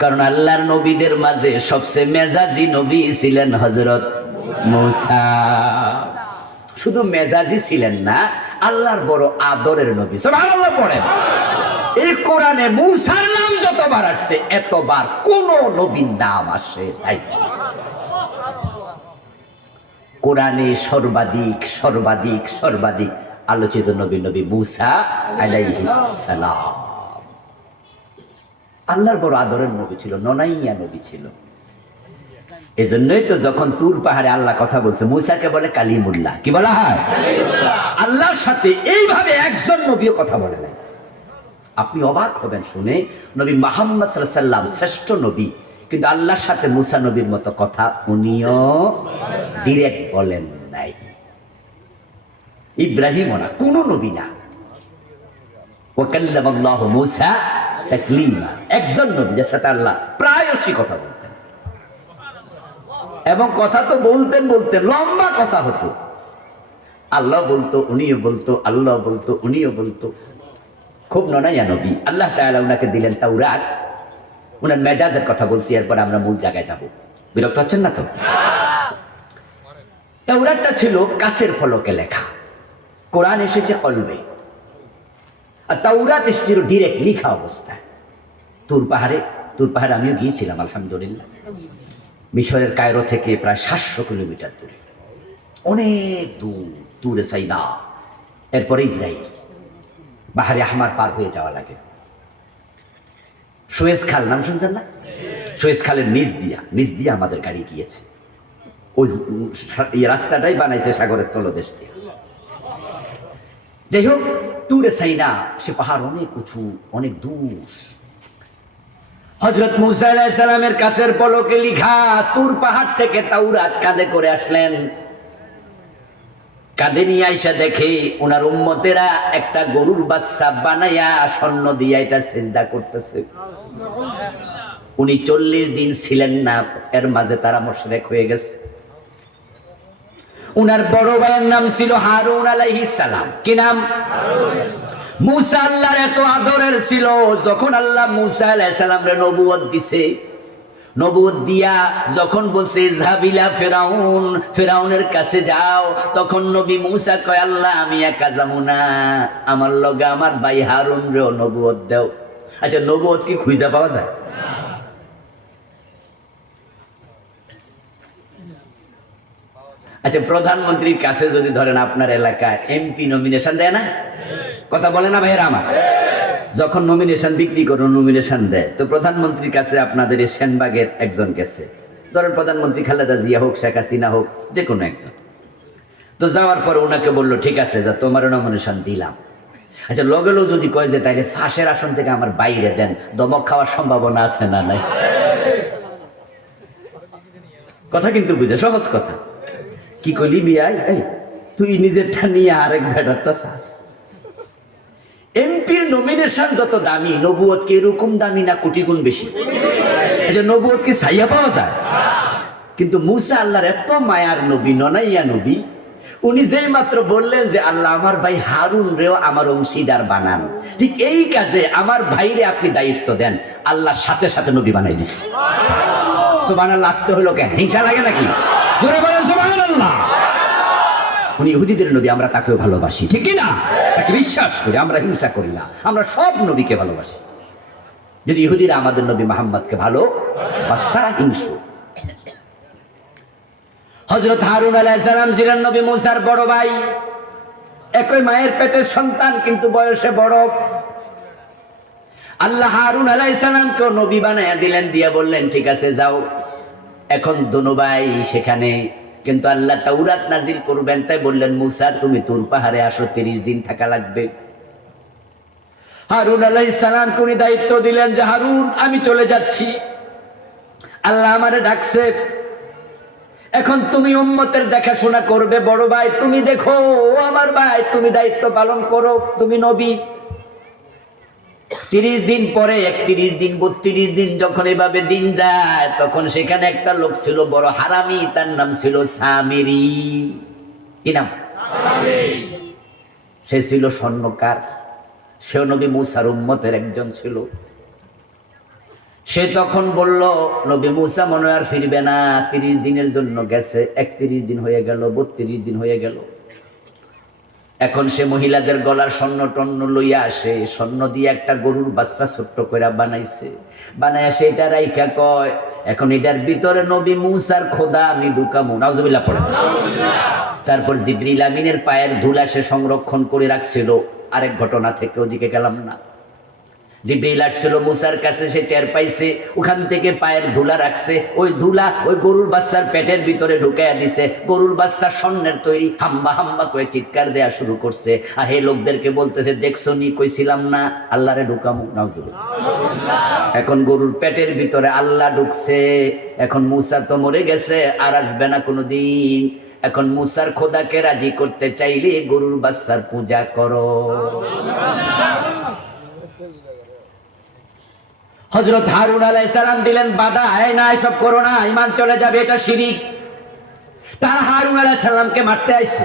কারণ আল্লাহর নবীদের মাঝে সবচেয়ে মেজাজি নবী ছিলেন হযরত মূসা। শুধু মেজাজি ছিলেন না, আল্লাহর বড় আদরের নবী। সুবহানাল্লাহ পড়েন। এই কোরআনে মূসার নাম যতবার আসছে এতবার কোন নবীর নাম আসে নাই। কোরআনে সর্বাধিক সর্বাধিক সর্বাধিক আলোচিত নবী মূসা আলাইহিস সালাম। আল্লাহর বড় আদরের নবী ছিল, ননাইয়া নবী ছিল। এজন্যই তো যখন তুর পাহাড়ে আল্লাহ কথা বলছে, মূসাকে বলে কালিমুল্লাহ। কি বলা হয়? আল্লাহর সাথে এইভাবে একজন নবীও কথা বলে নাই। আপনি অবাক হবেন শুনে, নবী মুহাম্মদ সাল্লাল্লাহু আলাইহি ওয়াসাল্লাম শ্রেষ্ঠ নবী, কিন্তু আল্লাহর সাথে মূসা নবীর মতো কথা উনিও ডিরেক্ট বলেন নাই। ইব্রাহিমও না, কোন নবী না। ওয়া কাল্লামাল্লাহু মূসা তাকলিমা, একজন নবী যার সাথে আল্লাহ প্রায়শই কথা বলতেন, এবং কথা তো বলতেন বলতেন লম্বা কথা হতো। আল্লাহ বলতো, উনিও বলতো, আল্লাহ বলতো, উনিও বলতো। খুব ননাইয়া নবী। আল্লাহ তাআলা উনাকে দিলেন তাওরাত। উনার মেজাজের কথা বলছি, এরপর আমরা মূল জায়গায় যাব। বিরক্ত হচ্ছেন না তো? তাওরাতটা ছিল কাচের ফলকে লেখা, কোরআন এসেছে কলবে। আর তাওরাত এসেছিল ডিরেক্ট লিখা অবস্থায়। তুর পাহাড়ে আমিও গিয়েছিলাম আলহামদুলিল্লাহ। মিশরের কায়রো থেকে প্রায় 700 কিলোমিটার দূরে, অনেক দূর, তুরে সাইনা, এরপরে ইসরাইল, বাহারে আহমার পার হয়ে যাওয়া লাগে। সুয়েজ খাল নাম শুনছেন না? সুয়েজ খালের নিচ দিয়া আমাদের গাড়ি গিয়েছে। ওই রাস্তাটাই বানাইছে সাগরের তলদেশ দিয়ে। যাই হোক, তুরে সাইনা সে পাহাড় অনেক উঁচু, অনেক দূর। হযরত মূসা আলাইহিস সালামের কাছের পলকে লিখা তুর পাহাড় থেকে তাওরাত কাঁধে করে আসলেন। কাঁধে নিয়ে আইসা দেখে ওনার উম্মতেরা একটা গরুর বাচ্চা বানাইয়া স্বর্ণ দিয়া এটা সিজদা করতেছে। উনি 40 দিন ছিলেন না, এর মাঝে তারা মুশরিক হয়ে গেছে। উনার বড় ভাইয়ের নাম ছিল হারুন আলাইহিস সালাম। কি নাম? মূসা আল্লাহর এত আদরের ছিল, যখন আল্লাহ মূসা আলাইহিস সালামরে নবুয়ত দিছে, নবুয়ত দিয়া যখন বলছে ইযহাবিলা ফিরাউন, ফিরাউনের কাছে যাও, তখন নবী মূসা কয়, আল্লাহ আমি একা যাবো না, আমার লগে আমার ভাই হারুন রে নবুয়ত দাও। আচ্ছা, নবুয়ত কি খুঁজে পাওয়া যায়? আচ্ছা, প্রধানমন্ত্রীর কাছে যদি ধরেন আপনার এলাকায় এমপি নমিনেশন দেয় না? কথা বলে না ভাইয়েরা আমার? যখন নমিনেশন বিক্রি করো, নমিনেশন দেয়, তো প্রধানমন্ত্রীর কাছে আপনাদের এই সেনবাগের একজন গেছে, ধরেন প্রধানমন্ত্রী খালেদা জিয়া হোক, শেখ হাসিনা হোক, যে কোনো একজন। তো যাওয়ার পর ওনাকে বললো, ঠিক আছে যা, তোমার নমিনেশন দিলাম। আচ্ছা, লগে লোক যদি কয় যে তাইলে ফাঁসের আসন থেকে আমার বাইরে দেন, দমক খাওয়ার সম্ভাবনা আছে না নাই? কথা কিন্তু বুঝে, সহজ কথা। কি কইলি বিয়াই, এই তুই নিজেরটা নিয়ে আরেক ভেড়ারটা চাস। এমপির নমিনেশন যত দামি, নবুয়ত কি এরকম দামি না কোটি গুণ বেশি? এটা নবুয়ত কি ছাইয়া পাওয়া যায়? কিন্তু মূসা আল্লাহর এত মায়ার নবী, ননাইয়া নবী, উনি যেই মাত্র বললেন যে আল্লাহ আমার ভাই হারুন রেও আমার অংশীদার বানান, ঠিক এই কাজে আমার ভাইরে আপনি দায়িত্ব দেন, আল্লাহ সাথে সাথে নবী বানাই দিচ্ছে। সুবহানাল্লাহ। আসতে হলো কেন? হিংসা লাগে নাকি? জোরে বলেন সুবহানাল্লাহ। উনি ইহুদিদের নবী, আমরা তাকেও ভালোবাসি, ঠিক কি না? তাকে বিশ্বাস করি, আমরা হিংসা করি না, আমরা সব নবীকে ভালোবাসি। যদি ইহুদিরা আমাদের নবী মুহাম্মদকে ভালোবাসে, তারা হিংসু। হযরত হারুন আলাইহিস সালাম ছিলেন নবী মূসার বড় ভাই, একই মায়ের পেটের সন্তান, কিন্তু বয়সে বড়। আল্লাহ হারুন আলাইহিস সালামকে নবী বানায়া দিলেন, দিয়া বললেন ঠিক আছে যাও, এখন দোনো ভাই সেখানে, কিন্তু আল্লাহ তাওরাত নাজিল করবেন, তাই বললেন মূসা তুমি তুর পাহাড়ে আসো, 30 দিন থাকা লাগবে। হারুন আলাইহিস সালাম কোন দায়িত্ব দিলেন যে হারুন আমি চলে যাচ্ছি, আল্লাহ আমারে ডাকছে, এখন তুমি উম্মতের দেখাশোনা করবে, বড় ভাই তুমি দেখো, আমার ভাই তুমি দায়িত্ব পালন করো, তুমি নবী। 30 দিন পরে 31 দিন 32 দিন যখন এভাবে দিন যায়, তখন সেখানে একটা লোক ছিল বড় হারামি, তার নাম ছিল সামিরি। কি নাম? সে ছিল স্বর্ণকার, সে নবী মূসার উম্মতের একজন ছিল। সে তখন বলল, নবী মুসা মনে হয় আর ফিরবে না, 30 দিনের জন্য গেছে। 31 দিন হয়ে গেল, 32 দিন হয়ে গেল। এখন সে মহিলাদের গলার স্বর্ণ টন্ন লইয়া আসে, স্বর্ণ দিয়ে একটা গরুর বাচ্চা ছোট্ট করে বানাইছে, বানায় সেটা রাইখা কয়, এখন এটার ভিতরে নবী মুসার খোদা আমি ঢুকামু। নাউজুবিল্লাহ পড়ে। তারপর জিবরিল আমিনের পায়ের ধুলা সে সংরক্ষণ করে রাখছিল। আরেক ঘটনা থেকে ওদিকে গেলাম না। জিবরিল আসছিল মুসার কাছে, সে টের পাইছে, ওখান থেকে পায়ের ধুলা রাখছে, ওই ধুলা ওই গরুর বাচ্চার পেটের ভিতরে ঢুকাইয়া দিছে। গরুর বাচ্চা স্বর্ণের তৈরি, হাম্বা হাম্বা করে চিৎকার দেয়া শুরু করছে। আর হে লোকদেরকে বলতেছে, দেখছো নি কইছিলাম না আল্লাহরে ঢুকামু। নাউজুবিল্লাহ। এখন গরুর পেটের ভিতরে আল্লাহ ঢুকছে। এখন মুসা তো মরে গেছে, আর আসবে না কোনোদিন। এখন মুসার খোদাকে রাজি করতে চাইলে গরুর বাচ্চার পূজা করো। হযরত হারুন আলাইহিস সালাম দিলেন বাধা, এই না এসব করো না, ঈমান চলে যাবে, এটা শিরক। তারা হারুন আলাইহিস সালামকে মারতে আইছে।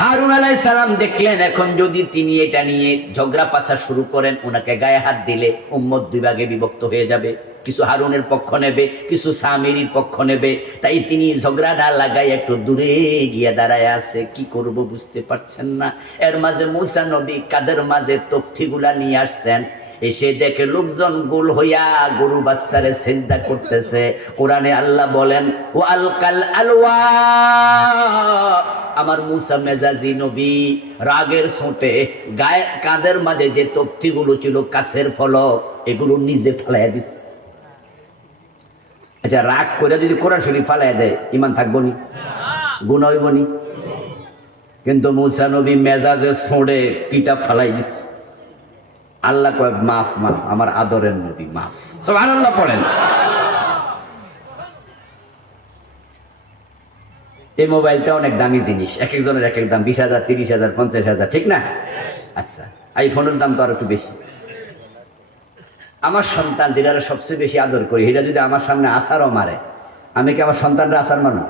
হারুন আলাইহিস সালাম দেখলেন এখন যদি তিনি এটা নিয়ে ঝগড়া পাসা শুরু করেন, ওনাকে গায়ে হাত দিলে উম্মত দুই ভাগে বিভক্ত হয়ে যাবে। কিছু হারুনের পক্ষ নেবে, কিছু সামিরির পক্ষ নেবে। তাই তিনি ঝগড়া না লাগাই একটু দূরে গিয়ে দাঁড়ায় আছে। কি করব বুঝতে পারছেন না। এর মাঝে মুসা নবী কাদের মাঝে তথ্যগুলা নিয়ে আসছেন। এসে দেখে লোকজন গোল হইয়া গরু বাচ্চারে সিজদা করতেছে। কোরআনে আল্লাহ বলেন, ও আলকাল আলওয়া, আমার মুসা মেজাজি নবী রাগের ছোটে গায়ে কাঁধের মাঝে যে তথ্যগুলো ছিল কাছের ফলক, এগুলো নিজে ফেলাইয়া দিছে। আচ্ছা, রাগ করে যদি কোরআন শরীফ ফালাই দেয়, ঈমান থাকবো নি? গুনাহ হইব নি? কিন্তু মুসা নবী মেজাজে ছোঁড়ে কিতাব ফালাই দিছে। আল্লাহ কয়, মাফ মাফ, আমার আদরের নবী মাফ। সুবহানাল্লাহ পড়েন। এই মোবাইলটা অনেক দামি জিনিস, এক একজনের এক এক দাম, 20,000, 30,000, 50,000, ঠিক না? আচ্ছা, আইফোনের দাম তো আর একটু বেশি। আমার সন্তান যেটা সবচেয়ে বেশি আদর করি, এটা যদি আমার সামনে আছাড়ও মারে, আমি কি আমার সন্তানরা আছাড় মানো?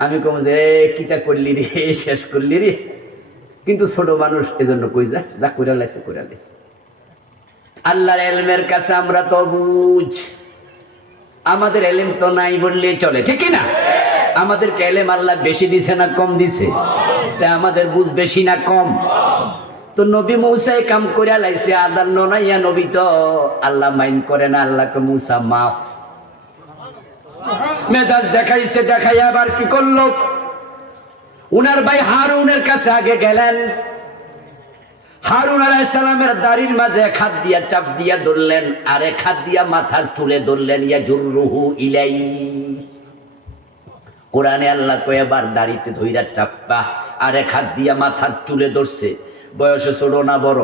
আমি কম যে কিটা করলি রে, শেষ করলি রে। কিন্তু ছোট মানুষ, এজন্য কই যা যা কইরা লাইছে কইরা লাইছে। আল্লাহর ইলমের কাছে আমরা তো বুঝ, আমাদের ইলম তো নাই বললেই চলে, ঠিক কি না? আমাদেরকে ইলম আল্লাহ বেশি দিছে না কম দিছে? তা আমাদের বুঝ বেশি না কম? তো নবী মুসাই কাম কইরা লাইছে, আদার ননাইয়া নবী তো আল্লাহ মাইন্ড করে না। আল্লাহকে মুসা মাফ। মেজাজ দেখাইছে, দেখাইয়া আবার কি করলো, উনার ভাই হারুনের কাছে আগে গেলেন। হারুন আলাইহিস সালামের দাড়ির মাঝে এক হাত দিয়া চাপ দিয়া ধরলেন, আর এক হাত দিয়া মাথার চুলে ধরলেন। ইয়াজুরুহু ইলাই। কোরআনে আল্লাহ কয়, এবার দাড়িতে ধইরা চাপ্পা, আর এক হাত দিয়া মাথার চুলে ধরছে। বয়সে ছোট না বড়?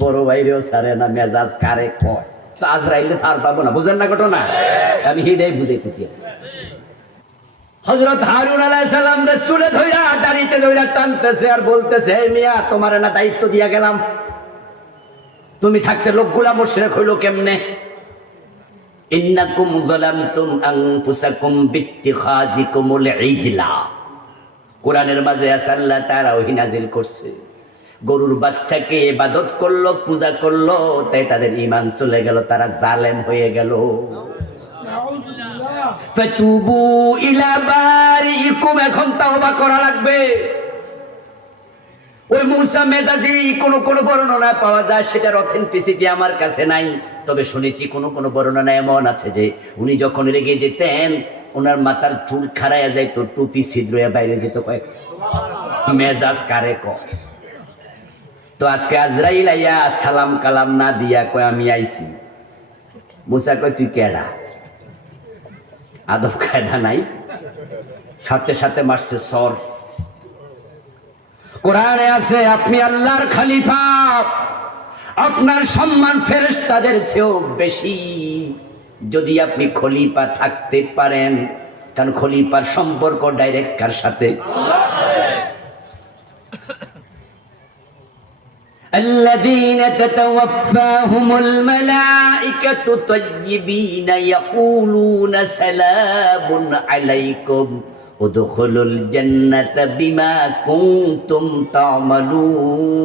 বড় ভাইরেও ছাড়ে না, মেজাজ কারে কয়। তো আজরাইলে থার পাবো না, বুঝেন না ঘটনা? আমি হিডাই বুঝাইতেছি। হযরত হারুন আলাইহিস সালাম রে চুলে ধইরা দাড়িতে ধইরা টানতেছে আর বলতেছে, হে মিয়া, তোমারে না দায়িত্ব দিয়া গেলাম, তুমি থাকতে লোকগুলা মুশরিক হইল কেমনে? ইন্নাকুম যালামতুম আনফুসাকুম বিত্তিখাযিকুমুল ইজলা। কোরআনের মাঝে আছে, আল্লাহ তাআলা ওহী নাযিল করছে। গরুর বাচ্চাকে ইবাদত করলো, পূজা করলো, তাই তাদের ঈমান চলে গেল, তারা জালেম হয়ে গেল। ফাতুবু ইলা বারিকুম, এখন তাওবা করা লাগবে। ওই মুসা মেজাজি কোন বর্ণনা পাওয়া যায়, সেটার অথেন্টিসিটি আমার কাছে নাই। তবে শুনেছি কোন বর্ণনা এমন আছে যে উনি যখন রেগে যেতেন, ওনার মাথার চুল খাড়াইয়া যাইতো, টুপি ছিদ্র হয়ে বাইরে যেত। কয়েক মেজাজ কারে কয়। তো আজকে আজরাইল আইয়া সালাম কালাম না দিয়া কয়, আমি আইছি। মুসা কয়, তুই কেডা? আদব কায়দা নাই, সাথে সাথে মারছে সর। কোরআনে আছে, আপনি আল্লাহর খলিফা, আপনার সম্মান ফেরেশতাদের চেয়েও বেশি যদি আপনি খলিফা থাকতে পারেন। কারণ খলিফার সম্পর্ক ডাইরেক্ট কার সাথে? الذين تتوفاهم الملائكة طيبين يقولون سلام عليكم উদখুলুল জান্নাতা বিমা কুনতুম তা'মালুন।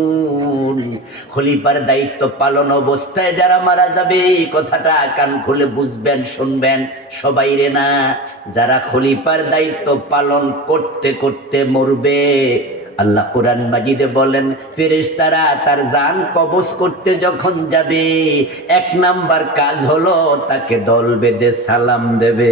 খলিফার দায়িত্ব পালন অবস্থায় যারা মারা যাবে, এই কথাটা কান খুলে বুঝবেন, শুনবেন, সবাই রে না, যারা খলিফার দায়িত্ব পালন করতে করতে মরবে, আল্লাহ কোরআন মাজিদে বলেন ফেরেশতারা তার জান কবজ করতে যখন যাবে, 1 নাম্বার কাজ হলো তাকে দল বেঁধে সালাম দেবে।